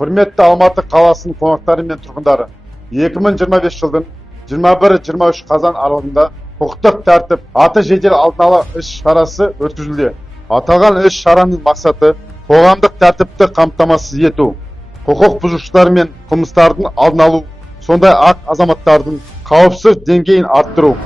Құрметті Алматы қаласының қонақтары мен тұрғындары, 2025 жылдың 21-23 қазан аралығында құқықтық тәртіп аты жедел алдын ала іс-шарасы өткізілді. Аталған іс-шараның мақсаты қоғамдық тәртіпті қамтамасыз ету, құқық бұзушылар мен қылмыстардың алдын алу, сондай-ақ азаматтардың қауіпсіздік деңгейін арттыру.